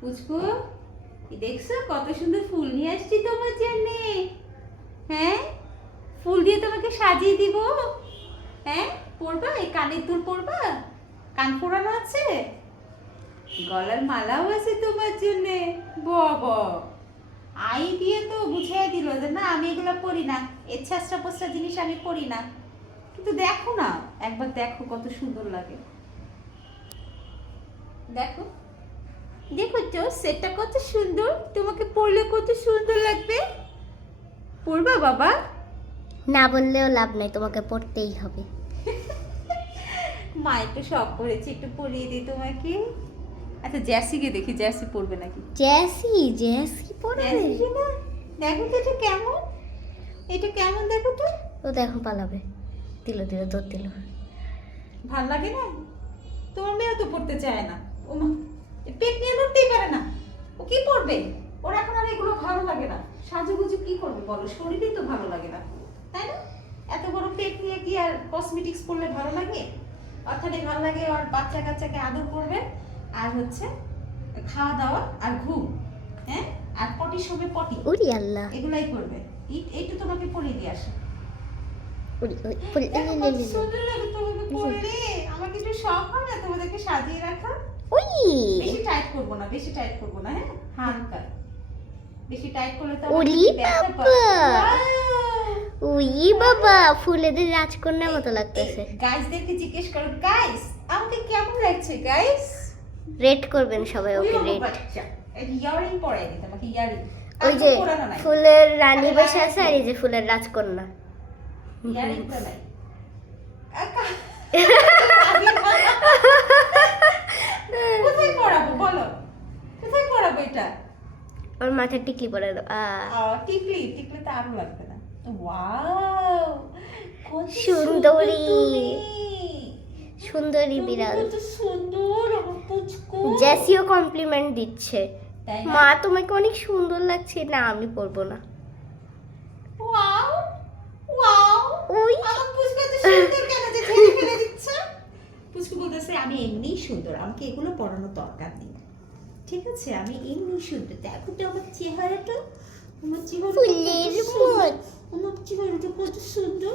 পুচকু দেখছ কত সুন্দর ফুল নিয়ে আসছি তোমার জন্যে। হ্যাঁ? ফুল দিয়ে তোমাকে সাজিয়ে দিব। হ্যাঁ? পরবা? এই কানের দুল পরবা? কান পোড়ানো আছে? গলার মালাও আছে তোমার জন্যে। বাবা আই দিয়ে তো বুঝাই দিল যে না, আমি এগুলো পড়ি না। এচ্ছাস্টা পোস্টা জিনিস আমি পড়ি না। কিন্তু দেখো না, একবার দেখো কত সুন্দর লাগে। দেখো। দেখো তো সেটটা কত সুন্দর। তোমাকে পরলে কত সুন্দর লাগবে। পরবা বাবা। না বললেও লাভ নাই তোমাকে পড়তেই হবে। মা একটু শখ করেছে একটু পরিয়ে দিই তোমাকে। আচ্ছা জ্যাসিকে দেখি জ্যাসি পড়বে নাকি? জ্যাসি জ্যাসি পড়বে। না? দেখো তো এটা কেমন? এটা কেমন দেখো তো? ও দেখো পালাবে। দিল দিল দৌড় দিল। ভালো লাগে না? তোমার মেয়েও তো পড়তে চায় না। ও মা পেট নিয়ে লড়তেই পারে না। ও কি পড়বে? ওর এখন আর এগুলো ভালো লাগে না। সাজুগুজু কি করবে বলো? শরীরই তো ভালো লাগে না। তাই না? এত বড় পেট নিয়ে কি আর কসমেটিক্স পরলে ভালো লাগে? অর্থাৎ ভালো লাগে আর বাচ্চা কাচ্চাকে আদর করবে আর হচ্ছে খাওয়া দাওয়া আর ঘুম হ্যাঁ? আর পটির সময় পটি। উড়ি আল্লাহ। এগুলাই করবে। এই- এইটু তোমাকে পরিয়ে দিয়ে আসে। তোমাকে পরলে আমার কিছু শখ হয় না তোমাদেরকে সাজিয়ে রাখা উই বেশি টাইট করব না বেশি টাইট করব না হ্যাঁ? হালকা। বেশি টাইট করলে তো ওলি বাবা। উই বাবা ফুলেদের রাজকন্যার মতো লাগতেছে। গাইসদেরকে জিজ্ঞেস করো গাইস আমাকে কেমন লাগছে গাইস? রেড করবেন সবাই ওকে রেড ইয়ারিং পরাই ইয়ারিং ওই যে ফুলের রানী বসে আছে আর এই যে ফুলের রাজকন্যা। ইয়ারিং পরাই কোথায় পড়াবো বলো কোথায় পড়াবো এটা ওর মাথায় টিকলি পরে দাও টিকলি টিকলি তো আরও লাগবে না। ওয়াও কত সুন্দরী। সুন্দর। বিড়াল। সুন্দর জেসিও কমপ্লিমেন্ট দিচ্ছে। মা তোমাকে অনেক সুন্দর লাগছে। না আমি পরবো না। Wow wow. ওই। সুন্দর কেন যে ফেলে দিচ্ছে? পুচকু বলতেছে আমি এমনিই সুন্দর। আমাকে এগুলো পড়ানোর দরকার নেই। ঠিক আছে আমি এমনি সুন্দর দেখো তো আমার চেহারাটা। আমার। মত। আমার চেহারাটা কত সুন্দর।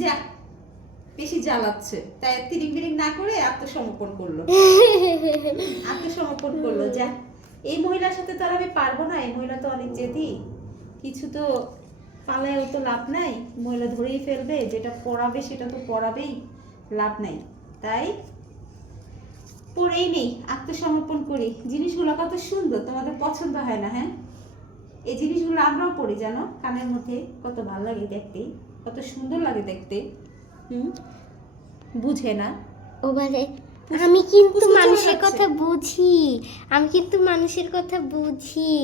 যা বেশি জ্বালাচ্ছে। তাই তিরিং বিরিং না করে আত্মসমর্পণ করল। আত্মসমর্পণ করল। যা এই মহিলার সাথে তো আর আমি পারব না। এই মহিলা তো অনেক জেদি। কিছু তো পালায়ও তো লাভ নাই। মহিলা ধরেই ফেলবে। যেটা পড়াবে সেটা তো পড়াবেই। লাভ নাই। তাই? পড়েই নেই আত্মসমর্পণ করি। জিনিসগুলো কত সুন্দর তোমাদের পছন্দ হয় না হ্যাঁ? এই জিনিসগুলো আমরাও পড়ি জানো? কানের মধ্যে কত ভালো লাগে দেখতে কত সুন্দর লাগে দেখতে। হুম? বুঝে না? ও বলে আমি কিন্তু মানুষের কথা বুঝি। আমি কিন্তু মানুষের কথা বুঝি।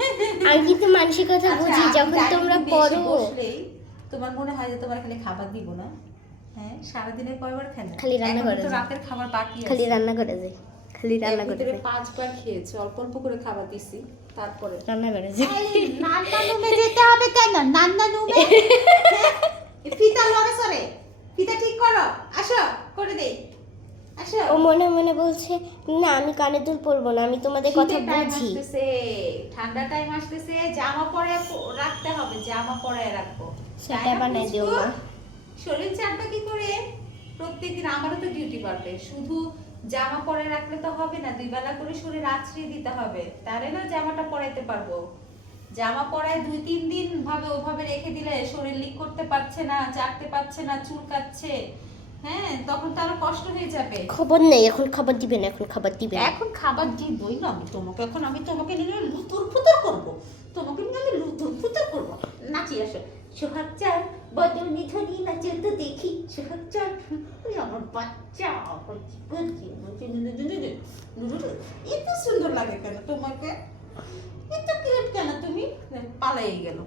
আমি কিন্তু মানুষের কথা আচ্ছা, বুঝি যখন তোমরা পড়ো। তোমার মনে হয় যে তোমার এখানে খাবার দিব না। হ্যাঁ সারাদিনে কয়বার খাবে খালি? রান্না করে রাতের খাবার বাকি আছে। খালি রান্না করে যাই খালি রান্না করে যাই পাঁচবার খেয়েছে অল্প অল্প করে খাবার দিছি তারপরে। রান্না করে যাই নান্না যেতে হবে কেন? নান্না নুমে ফিতা লড়ে সরে। ফিতা ঠিক করো। আসো করে দেই। আসো। ও মনে মনে বলছে না আমি কানে দুল পরবো না আমি তোমাদের কথা বুঝি। আসতেছে, ঠান্ডা টাইম আসতেছে জামা পরে রাখতে হবে জামা পরে রাখব। সেটা বানাই দিও? মা। শরীর চাপটা কি করে? প্রত্যেকদিন আমারও তো ডিউটি বাড়বে। শুধু জামা পরে রাখলে তো হবে না দুই বেলা করে শরীর আছড়িয়ে দিতে হবে। তাহলে না জামাটা পরাইতে পারব। জামা পরায় দুই তিন দিন ভাবে ওভাবে রেখে দিলে শরীর লিক করতে পারছে না চাটতে পারছে না চুলকাচ্ছে। হ্যাঁ তখন তো আরও কষ্ট হয়ে যাবে। খবর নেই এখন খাবার দিবেন এখন খাবার দিবেন এখন খাবার দিবই না আমি তোমাকে। এখন আমি তোমাকে নিয়ে লুতুর ফুতুর করব। তোমাকে নিয়ে আমি লুতুর ফুতুর করব। নাচি আসো। সোহাগ আদর নিধা না আছে, তো দেখি। সোহাগ চল ওই আমার বাচ্চা এত সুন্দর লাগে কেন তোমাকে? এত কিউট কেন তুমি? পালাই গেল।